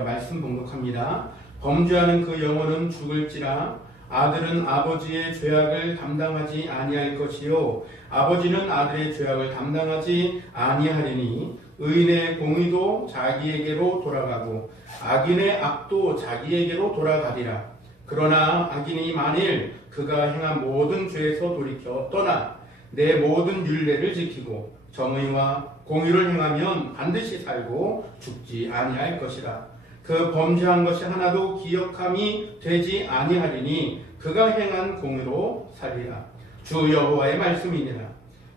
제가 말씀 봉독합니다. 범죄하는 그 영혼은 죽을지라. 아들은 아버지의 죄악을 담당하지 아니할 것이요 아버지는 아들의 죄악을 담당하지 아니하리니 의인의 공의도 자기에게로 돌아가고 악인의 악도 자기에게로 돌아가리라. 그러나 악인이 만일 그가 행한 모든 죄에서 돌이켜 떠나 내 모든 율례를 지키고 정의와 공의를 행하면 반드시 살고 죽지 아니할 것이라. 그 범죄한 것이 하나도 기억함이 되지 아니하리니 그가 행한 공의로 살리라. 주 여호와의 말씀이니라.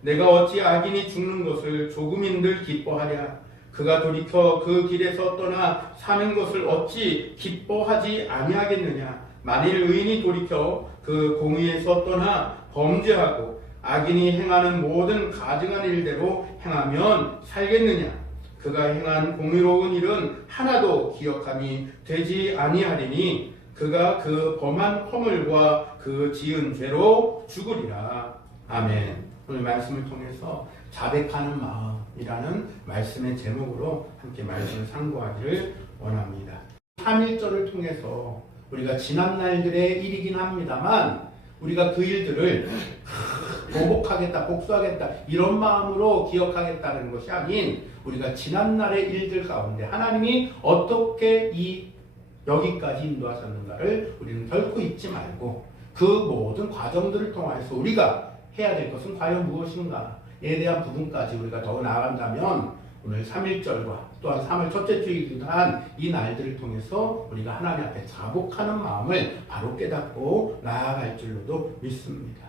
내가 어찌 악인이 죽는 것을 조금인들 기뻐하랴. 그가 돌이켜 그 길에서 떠나 사는 것을 어찌 기뻐하지 아니하겠느냐. 만일 의인이 돌이켜 그 공의에서 떠나 범죄하고 악인이 행하는 모든 가증한 일대로 행하면 살겠느냐. 그가 행한 공의로운 일은 하나도 기억함이 되지 아니하리니 그가 그 범한 허물과 그 지은 죄로 죽으리라. 아멘. 오늘 말씀을 통해서 자백하는 마음이라는 말씀의 제목으로 함께 말씀을 상고하기를 원합니다. 3.1절을 통해서 우리가 지난 날들의 일이긴 합니다만 우리가 그 일들을 보복하겠다, 복수하겠다 이런 마음으로 기억하겠다는 것이 아닌 우리가 지난날의 일들 가운데 하나님이 어떻게 여기까지 인도하셨는가를 우리는 결코 잊지 말고 그 모든 과정들을 통해서 우리가 해야 될 것은 과연 무엇인가에 대한 부분까지 우리가 더 나아간다면 오늘 3.1절과 또한 3월 첫째 주이기도 한 이 날들을 통해서 우리가 하나님 앞에 자복하는 마음을 바로 깨닫고 나아갈 줄로도 믿습니다.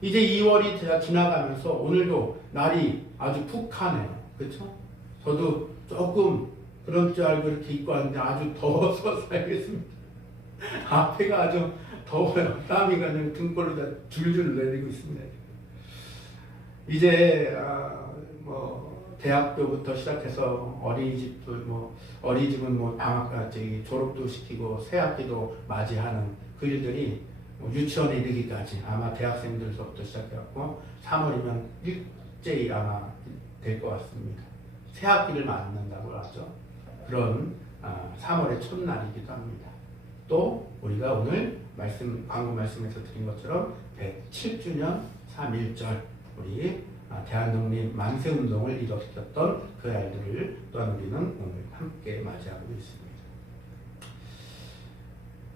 이제 2월이 지나가면서 오늘도 날이 아주 푹하네요. 그렇죠? 저도 조금 그런 줄 알고 이렇게 입고 왔는데 아주 더워서 살겠습니다. 앞에가 아주 더워요. 땀이 그냥 등골로 다 줄줄 내리고 있습니다. 이제 대학교부터 시작해서 어린이집도 어린이집은 방학 졸업도 시키고 새 학기도 맞이하는 그 일들이 유치원에 이르기까지 아마 대학생들서부터 시작해갖고 3월이면 일제히 아마 될 것 같습니다. 새 학기를 맞는다고 하죠. 그런 3월의 첫날이기도 합니다. 또 우리가 오늘 광고 말씀에서 드린 것처럼 107주년 3.1절 우리 대한독립 만세운동을 일으켰던 그 날들을 또한 우리는 오늘 함께 맞이하고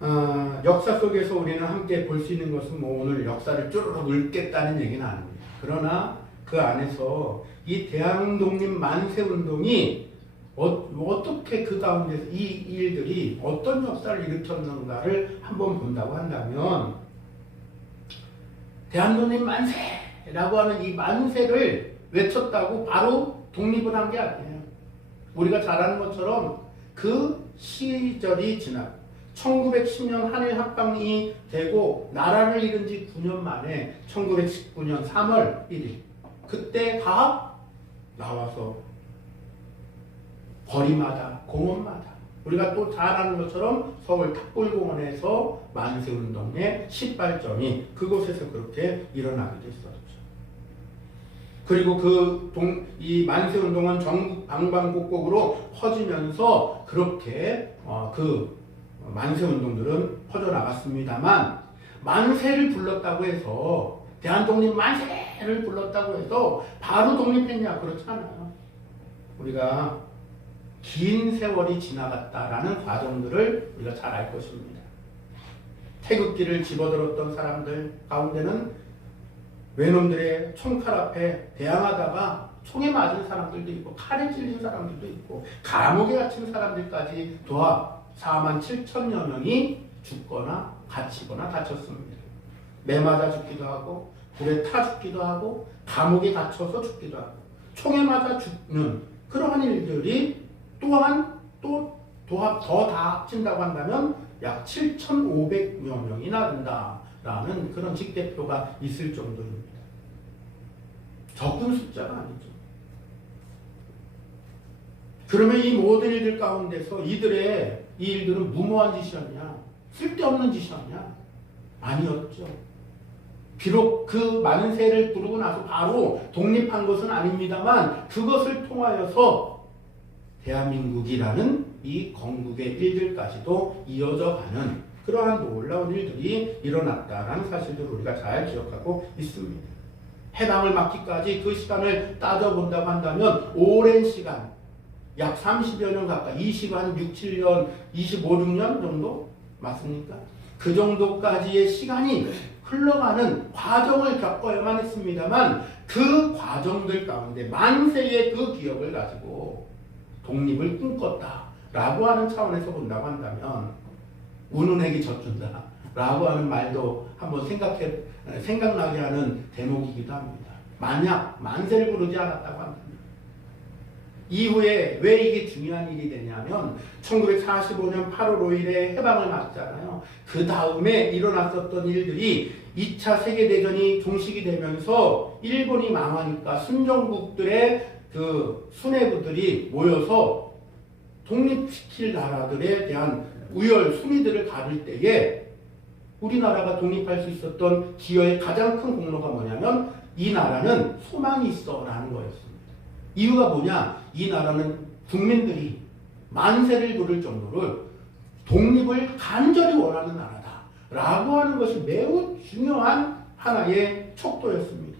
있습니다. 역사 속에서 우리는 함께 볼 수 있는 것은 오늘 역사를 쭈르륵 읊겠다는 얘기는 아닙니다. 그러나 그 안에서 이 대한독립 만세운동이 어떻게 그 가운데서 이 일들이 어떤 역사를 일으켰는가를 한번 본다고 한다면 대한독립 만세라고 하는 이 만세를 외쳤다고 바로 독립을 한 게 아니에요. 우리가 잘 아는 것처럼 그 시절이 지나고 1910년 한일 합방이 되고 나라를 잃은 지 9년 만에 1919년 3월 1일 그때 다 나와서 거리마다 공원마다 우리가 또 잘 아는 것처럼 서울 탑골공원에서 만세운동의 시발점이 그곳에서 그렇게 일어나기도 했었죠. 그리고 이 만세운동은 전국 방방곡곡으로 퍼지면서 그렇게 만세운동들은 퍼져나갔습니다만 만세를 불렀다고 해서 대한독립 만세를 불렀다고 해서 바로 독립했냐? 그렇지 않아요. 우리가 긴 세월이 지나갔다라는 과정들을 우리가 잘 알 것입니다. 태극기를 집어들었던 사람들 가운데는 외놈들의 총칼 앞에 대항하다가 총에 맞은 사람들도 있고 칼에 찔린 사람들도 있고 감옥에 갇힌 사람들까지 도합 47,000여 명이 죽거나 갇히거나 다쳤습니다. 매 맞아 죽기도 하고 불에 타 죽기도 하고 감옥에 갇혀서 죽기도 하고 총에 맞아 죽는 그러한 일들이 또한 또 도합 더 다 합친다고 한다면 약 7,500여 명이나 된다라는 그런 직대표가 있을 정도입니다. 적은 숫자가 아니죠. 그러면 이 모든 일들 가운데서 이 일들은 무모한 짓이었냐? 쓸데없는 짓이었냐? 아니었죠. 비록 그 만세를 부르고 나서 바로 독립한 것은 아닙니다만 그것을 통하여서 대한민국이라는 이 건국의 일들까지도 이어져 가는 그러한 놀라운 일들이 일어났다라는 사실들을 우리가 잘 기억하고 있습니다. 해방을 막기까지 그 시간을 따져본다고 한다면 오랜 시간, 약 30여 년 가까이, 이 시간 6, 7년, 25, 6년 정도? 맞습니까? 그 정도까지의 시간이 흘러가는 과정을 겪어야만 했습니다만 그 과정들 가운데 만세의 그 기억을 가지고 독립을 꿈꿨다라고 하는 차원에서 본다고 한다면 운운에게 젖준다 라고 하는 말도 한번 생각나게 하는 대목이기도 합니다. 만약 만세를 부르지 않았다고 한다면 이후에 왜 이게 중요한 일이 되냐면 1945년 8월 5일에 해방을 맞잖아요. 그 다음에 일어났었던 일들이 2차 세계대전이 종식이 되면서 일본이 망하니까 순정국들의 그 수뇌부들이 모여서 독립시킬 나라들에 대한 우열, 순위들을 가를 때에 우리나라가 독립할 수 있었던 기여의 가장 큰 공로가 뭐냐면 이 나라는 소망이 있어 라는 거였습니다. 이유가 뭐냐? 이 나라는 국민들이 만세를 부를 정도로 독립을 간절히 원하는 나라다 라고 하는 것이 매우 중요한 하나의 척도였습니다.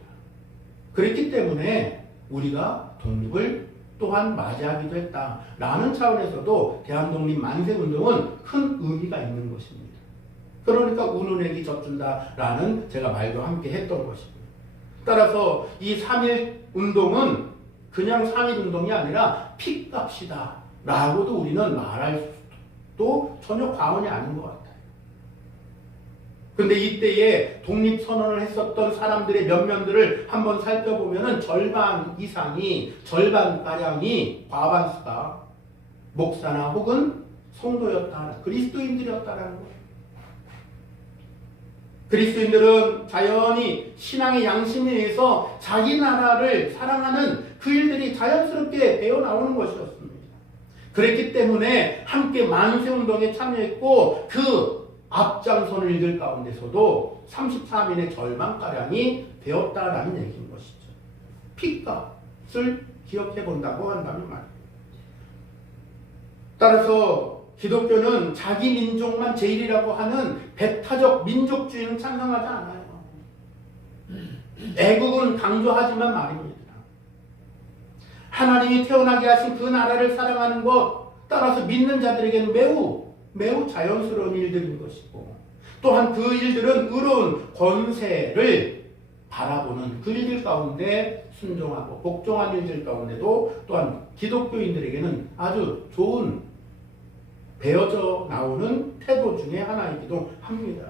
그렇기 때문에 우리가 독립을 또한 맞이하기도 했다라는 차원에서도 대한독립 만세운동은 큰 의미가 있는 것입니다. 그러니까 운운에게 젖준다라는 제가 말도 함께 했던 것입니다. 따라서 이 3.1 운동은 그냥 3.1 운동이 아니라 핏값이다 라고도 우리는 말할 수도 전혀 과언이 아닌 것 같아요. 근데 이때에 독립선언을 했었던 사람들의 면면들을 한번 살펴보면은 절반 이상이, 절반가량이, 과반수가 목사나 혹은 성도였다, 그리스도인들이었다라는 거예요. 그리스도인들은 자연히 신앙의 양심에 의해서 자기 나라를 사랑하는 그 일들이 자연스럽게 배어나오는 것이었습니다. 그랬기 때문에 함께 만세운동에 참여했고 그 앞장선 일들 가운데서도 33인의 절반가량이 되었다라는 얘기인 것이죠. 핏값을 기억해 본다고 한다면 말이에요. 따라서 기독교는 자기 민족만 제일이라고 하는 배타적 민족주의는 찬성하지 않아요. 애국은 강조하지만 말입니다. 하나님이 태어나게 하신 그 나라를 사랑하는 것, 따라서 믿는 자들에게는 매우 자연스러운 일들인 것이고, 또한 그 일들은 의로운 권세를 바라보는 그 일들 가운데 순종하고 복종한 일들 가운데도 또한 기독교인들에게는 아주 좋은 배어져 나오는 태도 중에 하나이기도 합니다.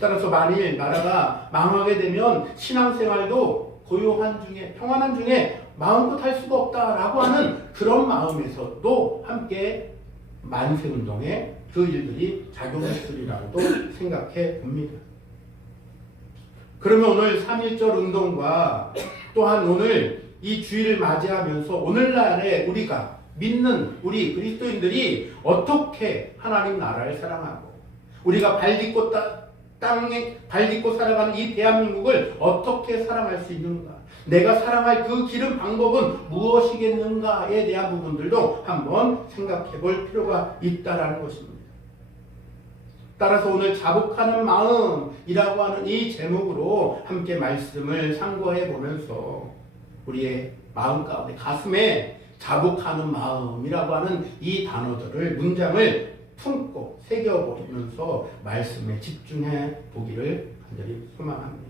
따라서 만일 나라가 망하게 되면 신앙생활도 고요한 중에, 평안한 중에 마음껏 할 수가 없다라고 하는 그런 마음에서도 함께 만세운동에 그 일들이 작용했으리라고도 생각해 봅니다. 그러면 오늘 3.1절 운동과 또한 오늘 이 주일을 맞이하면서 오늘날에 우리가 믿는 우리 그리스도인들이 어떻게 하나님 나라를 사랑하고 우리가 발딛고 땅에 발딛고 살아가는 이 대한민국을 어떻게 사랑할 수 있는가, 내가 사랑할 그 길은 방법은 무엇이겠는가에 대한 부분들도 한번 생각해 볼 필요가 있다라는 것입니다. 따라서 오늘 자복하는 마음이라고 하는 이 제목으로 함께 말씀을 상고해 보면서 우리의 마음 가운데, 가슴에 자복하는 마음이라고 하는 이 단어들을, 문장을 품고 새겨보면서 말씀에 집중해 보기를 간절히 소망합니다.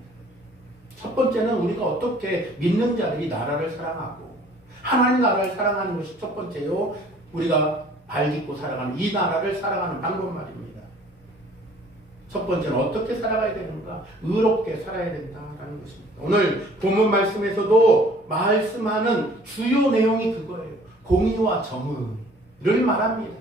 첫 번째는 우리가 어떻게 믿는 자들이 나라를 사랑하고 하나님 나라를 사랑하는 것이 첫 번째요. 우리가 발딛고 살아가는 이 나라를 사랑하는 방법 말입니다. 첫 번째는 어떻게 살아가야 되는가? 의롭게 살아야 된다라는 것입니다. 오늘 본문 말씀에서도 말씀하는 주요 내용이 그거예요. 공의와 정의를 말합니다.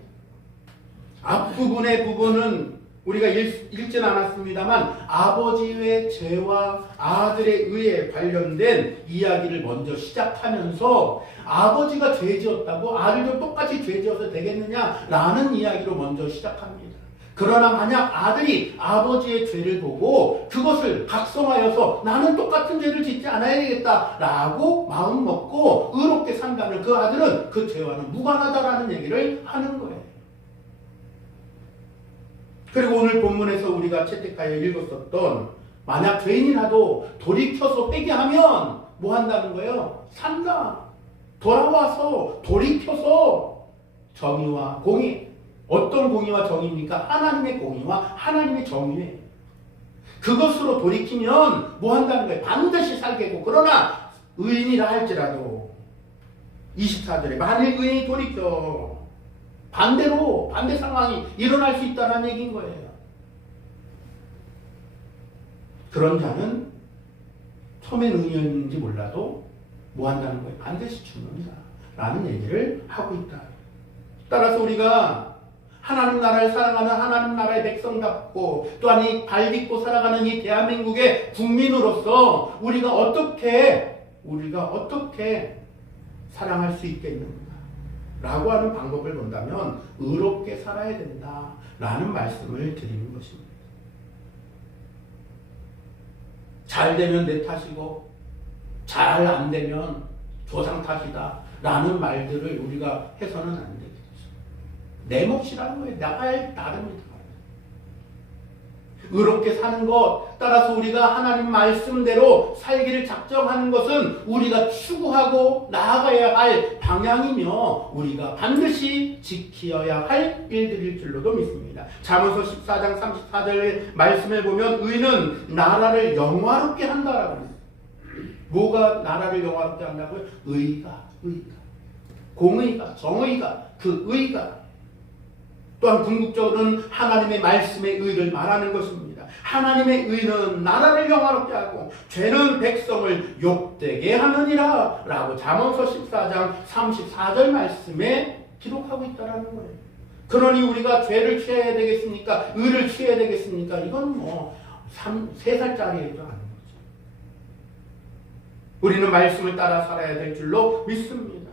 앞부분의 부분은 우리가 읽진 않았습니다만 아버지의 죄와 아들의 의에 관련된 이야기를 먼저 시작하면서 아버지가 죄 지었다고 아들도 똑같이 죄 지어서 되겠느냐라는 이야기로 먼저 시작합니다. 그러나 만약 아들이 아버지의 죄를 보고 그것을 각성하여서 나는 똑같은 죄를 짓지 않아야 되겠다라고 마음 먹고 의롭게 산다면 그 아들은 그 죄와는 무관하다라는 얘기를 하는 거예요. 그리고 오늘 본문에서 우리가 채택하여 읽었었던 만약 죄인이라도 돌이켜서 회개하면 뭐 한다는 거예요? 산다. 돌아와서 돌이켜서 정의와 공의. 어떤 공의와 정의입니까? 하나님의 공의와 하나님의 정의예요. 그것으로 돌이키면 뭐 한다는 거예요? 반드시 살겠고 그러나 의인이라 할지라도 24절에 만일 의인이 돌이켜 반대로 반대 상황이 일어날 수 있다는 얘기인 거예요. 그런 자는 처음엔 의인인지 몰라도 뭐 한다는 거예요? 반드시 죽는다 라는 얘기를 하고 있다. 따라서 우리가 하나님 나라를 사랑하는 하나님 나라의 백성답고 또한 이 발 딛고 살아가는 이 대한민국의 국민으로서 우리가 어떻게 사랑할 수 있겠는가 라고 하는 방법을 본다면 의롭게 살아야 된다 라는 말씀을 드리는 것입니다. 잘 되면 내 탓이고 잘 안 되면 조상 탓이다 라는 말들을 우리가 해서는 안 되겠죠. 내 몫이라는 거예요. 나갈 나름이다. 의롭게 사는 것, 따라서 우리가 하나님 말씀대로 살기를 작정하는 것은 우리가 추구하고 나아가야 할 방향이며 우리가 반드시 지켜야 할 일들일 줄로도 믿습니다. 잠언서 14장 34절 말씀을 보면 의는 나라를 영화롭게 한다라고 했어요. 뭐가 나라를 영화롭게 한다고요? 의가. 공의가, 정의가, 그 의가. 또한 궁극적으로는 하나님의 말씀의 의를 말하는 것입니다. 하나님의 의는 나라를 영화롭게 하고 죄는 백성을 욕되게 하느니라 라고 잠언서 14장 34절 말씀에 기록하고 있다는 거예요. 그러니 우리가 죄를 취해야 되겠습니까? 의를 취해야 되겠습니까? 이건 뭐 3살짜리 얘기도 아닌 거죠. 우리는 말씀을 따라 살아야 될 줄로 믿습니다.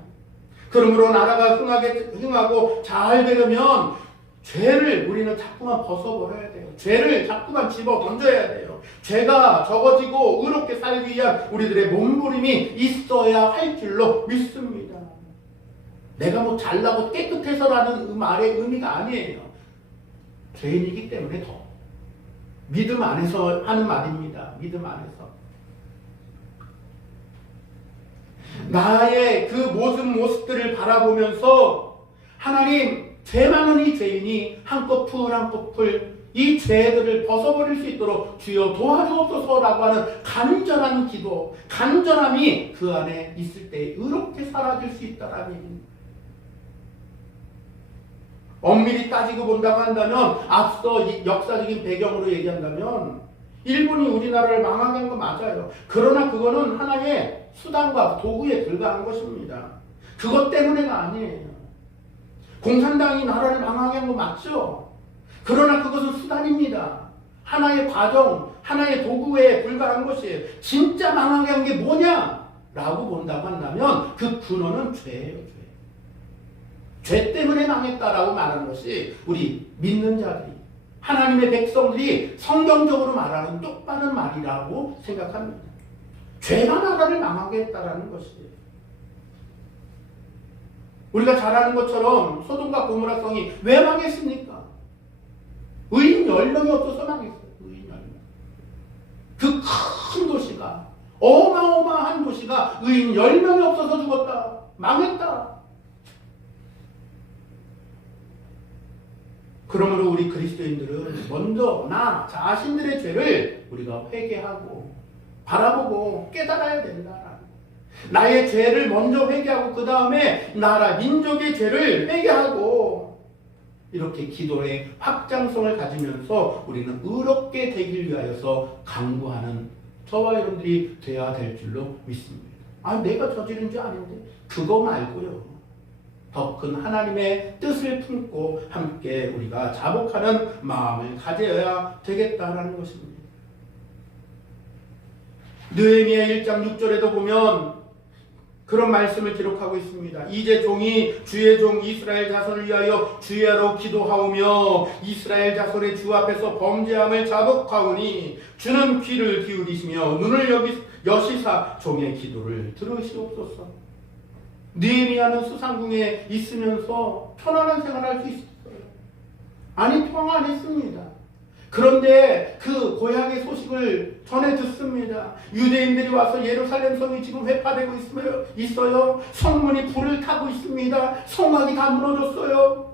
그러므로 나라가 흥하고 잘 되려면 죄를 우리는 자꾸만 벗어버려야 돼요. 죄를 자꾸만 집어 던져야 돼요. 죄가 적어지고 의롭게 살기 위한 우리들의 몸부림이 있어야 할 줄로 믿습니다. 내가 뭐 잘나고 깨끗해서라는 말의 의미가 아니에요. 죄인이기 때문에 더 믿음 안에서 하는 말입니다. 믿음 안에서 나의 그 모든 모습들을 바라보면서 하나님 죄 많은 이 죄인이 한꺼풀 이 죄들을 벗어버릴 수 있도록 주여 도와주옵소서라고 하는 간절한 기도, 간절함이 그 안에 있을 때 의롭게 살아질 수 있다라는 얘기입니다. 엄밀히 따지고 본다고 한다면 앞서 이 역사적인 배경으로 얘기한다면 일본이 우리나라를 망하게 한 거 맞아요. 그러나 그거는 하나의 수단과 도구에 불과한 것입니다. 그것 때문에가 아니에요. 공산당이 나라를 망하게 한 거 맞죠? 그러나 그것은 수단입니다. 하나의 과정, 하나의 도구에 불과한 것이에요. 진짜 망하게 한 게 뭐냐? 라고 본다고 한다면 그 근원은 죄예요. 죄 때문에 망했다라고 말하는 것이 우리 믿는 자들이, 하나님의 백성들이 성경적으로 말하는 똑바른 말이라고 생각합니다. 죄가 나라를 망하게 했다라는 것이에요. 우리가 잘 아는 것처럼 소돔과 고모라 성이 왜 망했습니까? 의인 10명이 없어서 망했어요. 의인 10명. 그 큰 도시가, 어마어마한 도시가 의인 10명이 없어서 죽었다. 망했다. 그러므로 우리 그리스도인들은 먼저 나 자신들의 죄를 우리가 회개하고 바라보고 깨달아야 된다. 나의 죄를 먼저 회개하고 그 다음에 나라 민족의 죄를 회개하고 이렇게 기도의 확장성을 가지면서 우리는 의롭게 되길 위하여서 강구하는 저와 여러분들이 되어야 될 줄로 믿습니다. 내가 저지른 죄 아닌데 그거 말고요. 더 큰 하나님의 뜻을 품고 함께 우리가 자복하는 마음을 가져야 되겠다라는 것입니다. 느헤미야 1장 6절에도 보면 그런 말씀을 기록하고 있습니다. 이제 종이 주의 종 이스라엘 자손을 위하여 주야로 기도하오며 이스라엘 자손의 주 앞에서 범죄함을 자복하오니 주는 귀를 기울이시며 눈을 여시사 종의 기도를 들으시옵소서. 느헤미야는 수상궁에 있으면서 편안한 생활을 할 수 있었어요. 아니, 평화 안 했습니다. 그런데 그 고향의 소식을 전해 듣습니다. 유대인들이 와서 예루살렘 성이 지금 회파되고 있어요. 성문이 불을 타고 있습니다. 성막이 다 무너졌어요.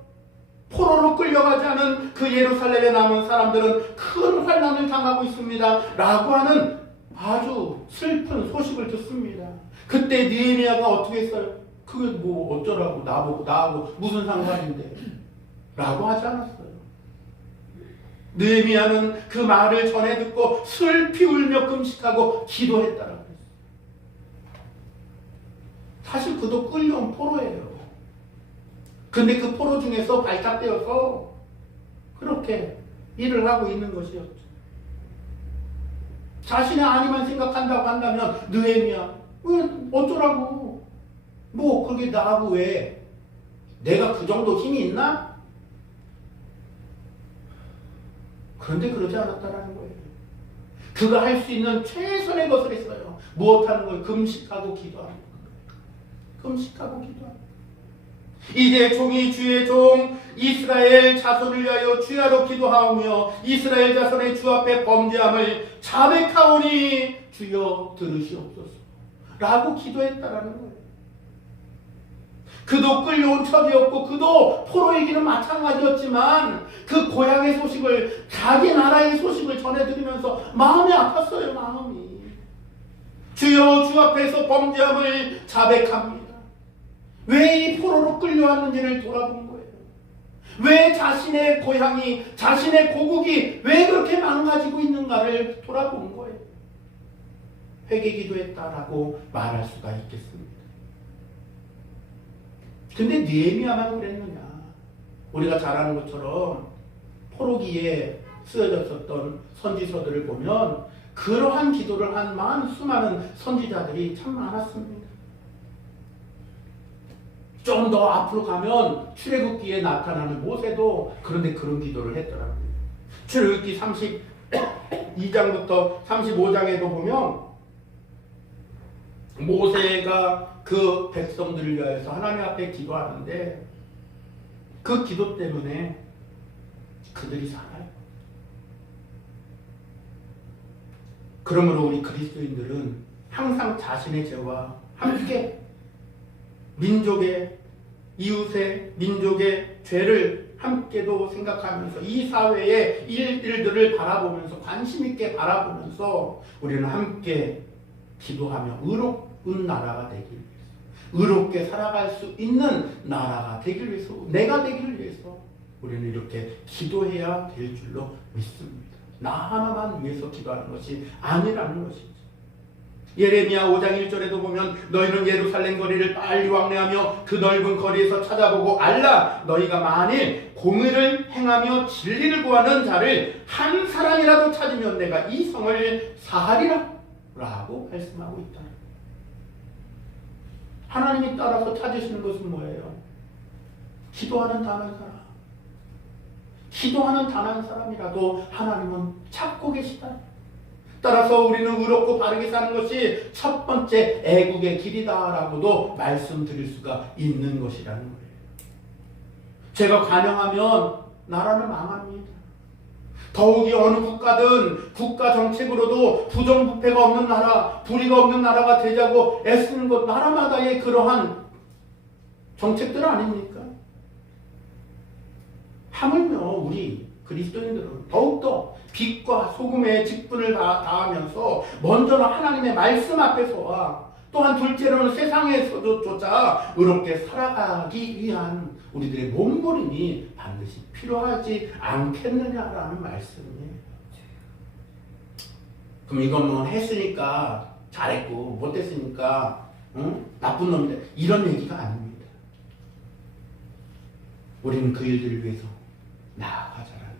포로로 끌려가지 않은 그 예루살렘에 남은 사람들은 큰 환난을 당하고 있습니다. 라고 하는 아주 슬픈 소식을 듣습니다. 그때 느헤미야가 어떻게 했어요? 그게 뭐 어쩌라고, 나하고 무슨 상관인데? 라고 하지 않았어요. 느헤미야는 그 말을 전해 듣고 슬피 울며 금식하고 기도했다라고 했어요. 사실 그도 끌려온 포로예요. 근데 그 포로 중에서 발탁되어서 그렇게 일을 하고 있는 것이었죠. 자신의 안위만 생각한다고 한다면 느헤미야, 왜 어쩌라고? 뭐 그게 나하고 왜? 내가 그 정도 힘이 있나? 그런데 그러지 않았다라는 거예요. 그가 할 수 있는 최선의 것을 했어요. 무엇하는 거예요? 금식하고 기도하는 거예요. 금식하고 기도하는 거예요. 이제 종이 주의 종 이스라엘 자손을 위하여 주야로 기도하오며 이스라엘 자손의 주 앞에 범죄함을 자백하오니 주여 들으시옵소서 라고 기도했다라는 거예요. 그도 끌려온 처지였고 그도 포로이기는 마찬가지였지만 그 고향의 소식을, 자기 나라의 소식을 전해드리면서 마음이 아팠어요. 마음이. 주여 주 앞에서 범죄함을 자백합니다. 왜 이 포로로 끌려왔는지를 돌아본 거예요. 왜 자신의 고향이, 자신의 고국이 왜 그렇게 망가지고 있는가를 돌아본 거예요. 회개기도했다라고 말할 수가 있겠습니다. 근데 느헤미야만 그랬느냐? 우리가 잘 아는 것처럼 포로기에 쓰여졌었던 선지서들을 보면 그러한 기도를 한 수많은 선지자들이 참 많았습니다. 좀 더 앞으로 가면 출애굽기에 나타나는 모세도 그런데 그런 기도를 했더라고요. 출애굽기 32장부터 35장에도 보면 모세가 그 백성들을 위하여서 하나님 앞에 기도하는데 그 기도 때문에 그들이 살아요. 그러므로 우리 그리스도인들은 항상 자신의 죄와 함께 민족의, 이웃의, 민족의 죄를 함께도 생각하면서 이 사회의 일들을 바라보면서, 관심 있게 바라보면서 우리는 함께 기도하며 의로운 나라가 되기 위해서, 의롭게 살아갈 수 있는 나라가 되기 위해서, 내가 되기를 위해서 우리는 이렇게 기도해야 될 줄로 믿습니다. 나 하나만 위해서 기도하는 것이 아니라는 것이죠. 예레미야 5장 1절에도 보면 너희는 예루살렘 거리를 빨리 왕래하며 그 넓은 거리에서 찾아보고 알라. 너희가 만일 공의를 행하며 진리를 구하는 자를 한 사람이라도 찾으면 내가 이 성을 사하리라 라고 말씀하고 있다. 하나님이 따라서 찾으시는 것은 뭐예요? 기도하는 단 한 사람. 기도하는 단 한 사람이라도 하나님은 찾고 계시다. 따라서 우리는 의롭고 바르게 사는 것이 첫 번째 애국의 길이다라고도 말씀드릴 수가 있는 것이라는 거예요. 제가 관영하면 나라는 망합니다. 더욱이 어느 국가든 국가 정책으로도 부정부패가 없는 나라, 불의가 없는 나라가 되자고 애쓰는 것, 나라마다의 그러한 정책들 아닙니까? 하물며 우리 그리스도인들은 더욱더 빛과 소금의 직분을 다하면서 먼저는 하나님의 말씀 앞에서와 또한 둘째로는 세상에서조차 의롭게 살아가기 위한 우리들의 몸부림이 반드시 필요하지 않겠느냐라는 말씀이에요. 그럼 이건 뭐 했으니까 잘했고 못했으니까 나쁜 놈이다, 이런 얘기가 아닙니다. 우리는 그 일들을 위해서 나아가자라는 거예요.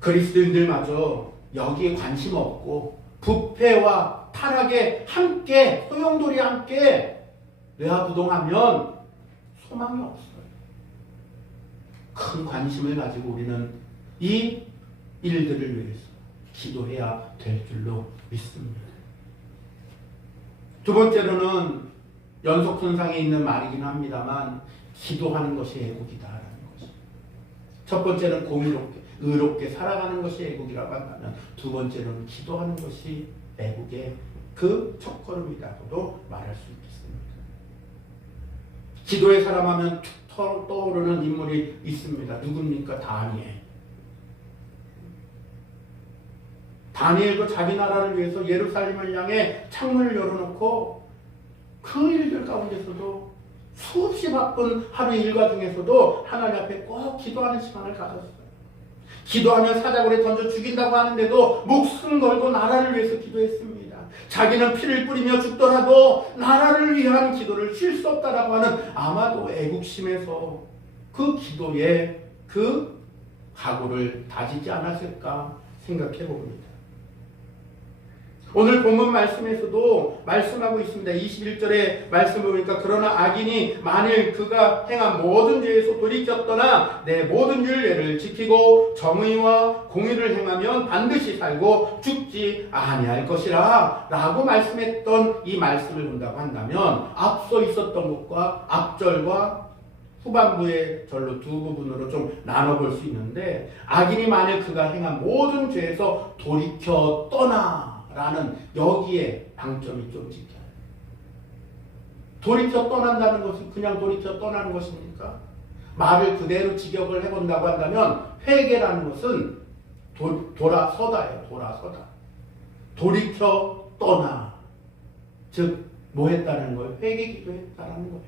그리스도인들마저 여기에 관심 없고 부패와 타락에 함께 소용돌이 함께 뇌화부동하면 소망이 없어요. 큰 관심을 가지고 우리는 이 일들을 위해서 기도해야 될 줄로 믿습니다. 두 번째로는 연속선상에 있는 말이긴 합니다만 기도하는 것이 애국이다라는 거죠. 첫 번째는 공의롭게 의롭게 살아가는 것이 애국이라고 한다면 두 번째로는 기도하는 것이 애국의 그 첫걸음이라고도 말할 수 있겠습니다. 기도의 사람 하면 툭 떠오르는 인물이 있습니다. 누굽니까? 다니엘. 다니엘도 자기 나라를 위해서 예루살렘을 향해 창문을 열어놓고 그 일들 가운데서도 수없이 바쁜 하루의 일과 중에서도 하나님 앞에 꼭 기도하는 시간을 가졌어요. 기도하면 사자굴에 던져 죽인다고 하는데도 목숨 걸고 나라를 위해서 기도했습니다. 자기는 피를 뿌리며 죽더라도 나라를 위한 기도를 쉴 수 없다라고 하는 아마도 애국심에서 그 기도에 그 각오를 다지지 않았을까 생각해 봅니다. 오늘 본문 말씀에서도 말씀하고 있습니다. 21절에 말씀을 보니까 그러나 악인이 만일 그가 행한 모든 죄에서 돌이켰더나 내 모든 율례를 지키고 정의와 공의를 행하면 반드시 살고 죽지 아니할 것이라 라고 말씀했던 이 말씀을 본다고 한다면 앞서 있었던 것과 앞절과 후반부의 절로 두 부분으로 좀 나눠볼 수 있는데 악인이 만일 그가 행한 모든 죄에서 돌이켜 떠나 라는 여기에 방점이 좀 찍혀요. 돌이켜 떠난다는 것은 그냥 돌이켜 떠나는 것입니까? 말을 그대로 직역을 해본다고 한다면 회개라는 것은 돌아서다예요. 돌아서다. 돌이켜 떠나. 즉 뭐 했다는 거예요? 회개 기도했다는 거예요.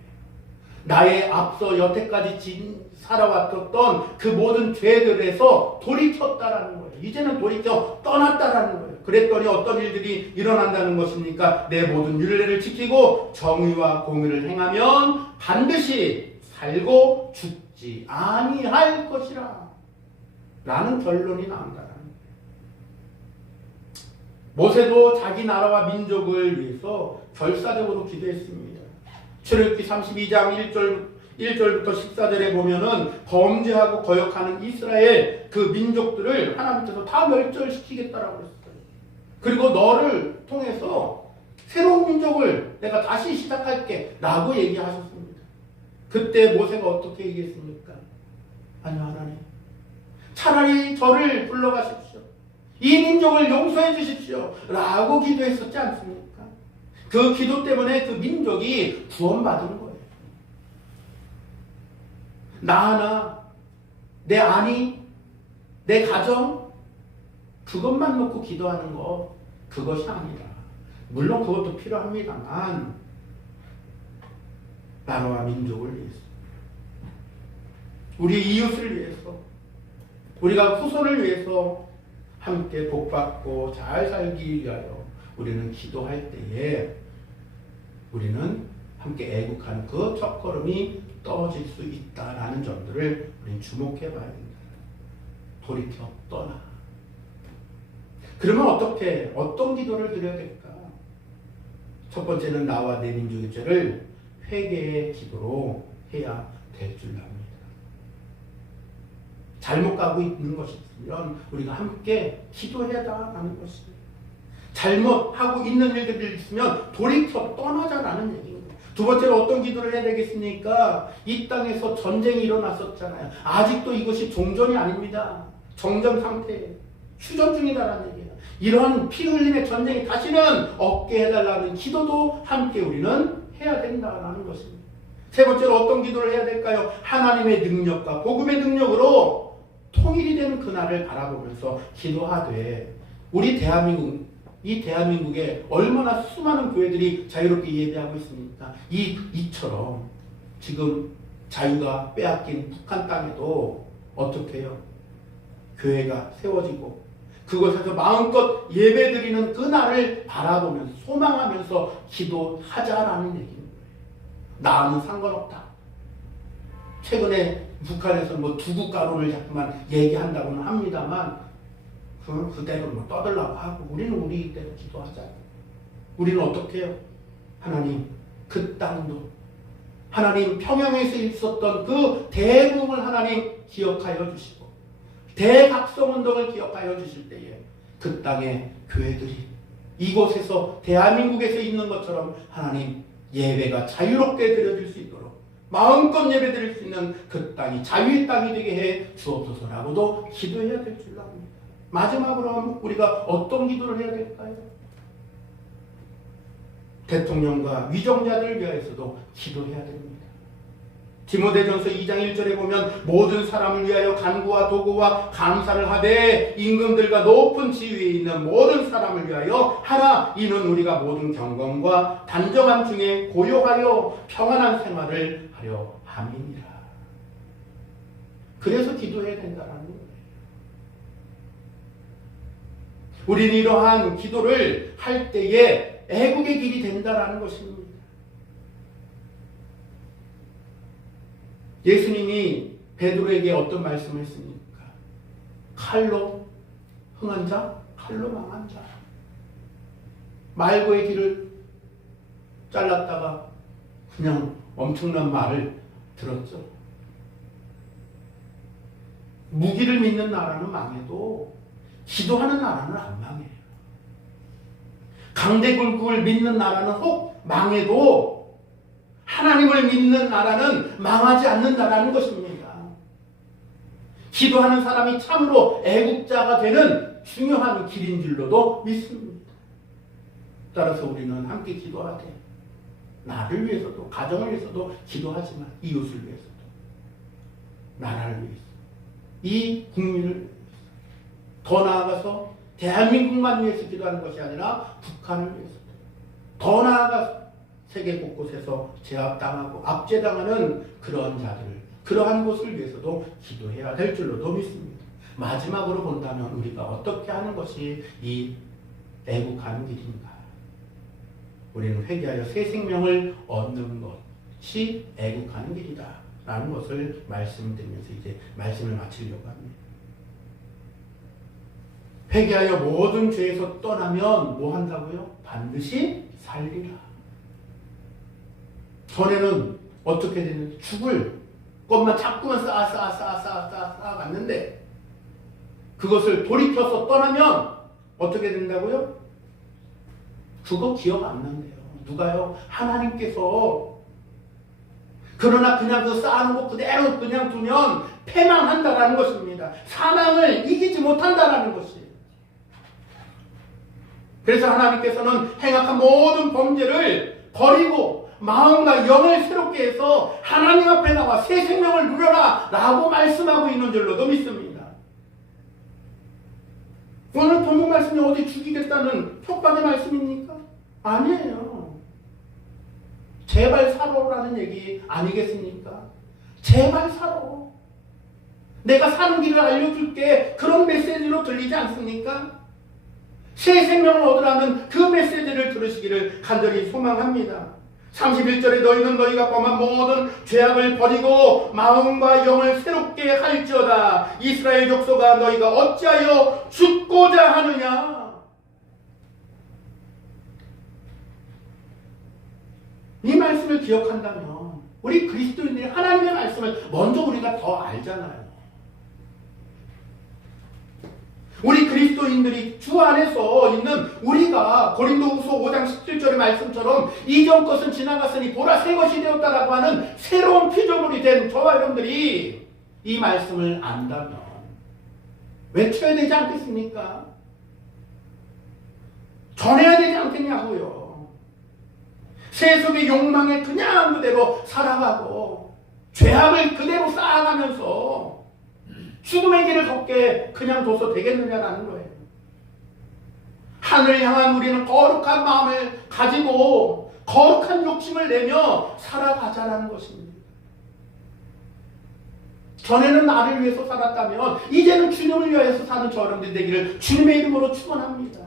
나의 앞서 여태까지 살아왔던 그 모든 죄들에서 돌이켰다라는 거예요. 이제는 돌이켜 떠났다라는 거예요. 그랬더니 어떤 일들이 일어난다는 것입니까? 내 모든 율례를 지키고 정의와 공의를 행하면 반드시 살고 죽지 아니할 것이라 라는 결론이 나온다는 거예요. 모세도 자기 나라와 민족을 위해서 결사적으로 기도했습니다. 출애굽기 32장 1절부터 14절에 보면은 범죄하고 거역하는 이스라엘 그 민족들을 하나님께서 다 멸절시키겠다라고 했어요. 그리고 너를 통해서 새로운 민족을 내가 다시 시작할게 라고 얘기하셨습니다. 그때 모세가 어떻게 얘기했습니까? 아니요, 하나님, 차라리 저를 불러가십시오. 이 민족을 용서해 주십시오 라고 기도했었지 않습니까? 그 기도 때문에 그 민족이 구원받은 거예요. 나 하나, 내 아니, 내 가정, 그것만 놓고 기도하는 거, 그것이 아니라 물론 그것도 필요합니다만 나라와 민족을 위해서, 우리 이웃을 위해서, 우리가 후손을 위해서 함께 복받고 잘 살기 위하여 우리는 기도할 때에 우리는 함께 애국하는 그 첫걸음이 떨어질 수 있다라는 점들을 우리는 주목해 봐야 됩니다. 돌이켜 떠나. 그러면 어떤 기도를 드려야 될까? 첫 번째는 나와 내 민족의 죄를 회개의 기도로 해야 될 줄 압니다. 잘못 가고 있는 것이 있으면 우리가 함께 기도해야다라는 것입니다. 잘못하고 있는 일들이 있으면 돌이켜 떠나자라는 얘기입니다. 두 번째로 어떤 기도를 해야 되겠습니까? 이 땅에서 전쟁이 일어났었잖아요. 아직도 이것이 종전이 아닙니다. 정전 상태에 휴전 중이다라는 얘기예요. 이러한 피 흘림의 전쟁이 다시는 없게 해달라는 기도도 함께 우리는 해야 된다라는 것입니다. 세 번째로 어떤 기도를 해야 될까요? 하나님의 능력과 복음의 능력으로 통일이 되는 그날을 바라보면서 기도하되 우리 이 대한민국에 얼마나 수많은 교회들이 자유롭게 예배하고 있습니까? 이처럼 지금 자유가 빼앗긴 북한 땅에도 어떻게 해요? 교회가 세워지고 그곳에서 마음껏 예배드리는 그날을 바라보면서 소망하면서 기도하자라는 얘기입니다. 나는 상관없다. 최근에 북한에서 두국가로를 자꾸만 얘기한다고는 합니다만 그대로 떠들라고 하고 우리는 우리대로 기도하자. 우리는 어떻게 해요? 하나님, 그 땅도 하나님 평양에서 있었던 그 대부분을 하나님 기억하여 주시고 대각성운동을 기억하여 주실 때에 그 땅의 교회들이 이곳에서 대한민국에서 있는 것처럼 하나님 예배가 자유롭게 드려질 수 있도록 마음껏 예배 드릴 수 있는 그 땅이 자유의 땅이 되게 해 주옵소서라고도 기도해야 될 줄 압니다. 마지막으로 우리가 어떤 기도를 해야 될까요? 대통령과 위정자들을 위하여서도 기도해야 됩니다. 디모데전서 2장 1절에 보면 모든 사람을 위하여 간구와 도구와 감사를 하되 임금들과 높은 지위에 있는 모든 사람을 위하여 하라. 이는 우리가 모든 경건과 단정함 중에 고요하여 평안한 생활을 하려 함이니라. 그래서 기도해야 된다는 거예요. 우리는 이러한 기도를 할 때에 애국의 길이 된다는 것입니다. 예수님이 베드로에게 어떤 말씀을 했습니까? 칼로 흥한 자, 칼로 망한 자. 말고의 길을 잘랐다가 그냥 엄청난 말을 들었죠. 무기를 믿는 나라는 망해도 기도하는 나라는 안 망해요. 강대국을 믿는 나라는 혹 망해도 하나님을 믿는 나라는 망하지 않는다라는 것입니다. 기도하는 사람이 참으로 애국자가 되는 중요한 길인 줄로도 믿습니다. 따라서 우리는 함께 기도하되 나를 위해서도 가정을 위해서도 기도하지만 이웃을 위해서도 나라를 위해서 이 국민을 위해서 더 나아가서 대한민국만 위해서 기도하는 것이 아니라 북한을 위해서도 더 나아가서 세계 곳곳에서 제압당하고 압제당하는 그러한 자들을 그러한 곳을 위해서도 기도해야 될 줄로도 믿습니다. 마지막으로 본다면 우리가 어떻게 하는 것이 이 애국하는 길인가? 우리는 회개하여 새 생명을 얻는 것이 애국하는 길이다 라는 것을 말씀드리면서 이제 말씀을 마치려고 합니다. 회개하여 모든 죄에서 떠나면 뭐 한다고요? 반드시 살리라. 전에는 어떻게 됐는지 죽을 것만 자꾸만 쌓아갔는데 그것을 돌이켜서 떠나면 어떻게 된다고요? 그거 기억 안 난대요. 누가요? 하나님께서. 그러나 그냥 그 쌓아놓은 거 그대로 그냥 두면 패망한다라는 것입니다. 사망을 이기지 못한다라는 것이에요. 그래서 하나님께서는 행악한 모든 범죄를 버리고 마음과 영을 새롭게 해서 하나님 앞에 나와 새 생명을 누려라 라고 말씀하고 있는 줄로도 믿습니다. 오늘 본문 말씀이 어디 죽이겠다는 협박의 말씀입니까? 아니에요. 제발 살아라는 얘기 아니겠습니까? 제발 살아. 내가 사는 길을 알려줄게. 그런 메시지로 들리지 않습니까? 새 생명을 얻으라는 그 메시지를 들으시기를 간절히 소망합니다. 31절에 너희는 너희가 범한 모든 죄악을 버리고 마음과 영을 새롭게 할지어다. 이스라엘 족속아 너희가 어찌하여 죽고자 하느냐. 이 말씀을 기억한다면 우리 그리스도인들이 하나님의 말씀을 먼저 우리가 더 알잖아요. 우리 그리스도인들이 주 안에서 있는 우리가 고린도후서 5장 17절의 말씀처럼 이전 것은 지나갔으니 보라 새 것이 되었다라고 하는 새로운 피조물이 된 저와 여러분들이 이 말씀을 안다면 외쳐야 되지 않겠습니까? 전해야 되지 않겠냐고요. 세속의 욕망에 그냥 그대로 살아가고 죄악을 그대로 쌓아가면서 죽음의 길을 걷게 그냥 둬서 되겠느냐라는 거예요. 하늘을 향한 우리는 거룩한 마음을 가지고 거룩한 욕심을 내며 살아가자라는 것입니다. 전에는 나를 위해서 살았다면 이제는 주님을 위하여서 사는 저 여러분들이 되기를 주님의 이름으로 축원합니다.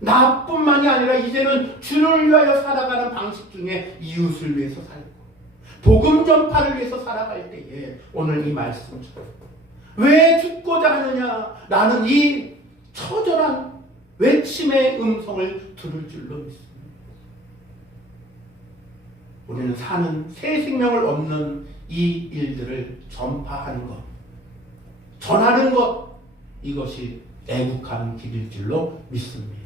나뿐만이 아니라 이제는 주님을 위하여 살아가는 방식 중에 이웃을 위해서 살고 복음 전파를 위해서 살아갈 때에 오늘 이 말씀처럼 왜 죽고자 하느냐 라는 이 처절한 외침의 음성을 들을 줄로 믿습니다. 우리는 사는 새 생명을 얻는 이 일들을 전파하는 것, 전하는 것, 이것이 애국하는 길일 줄로 믿습니다.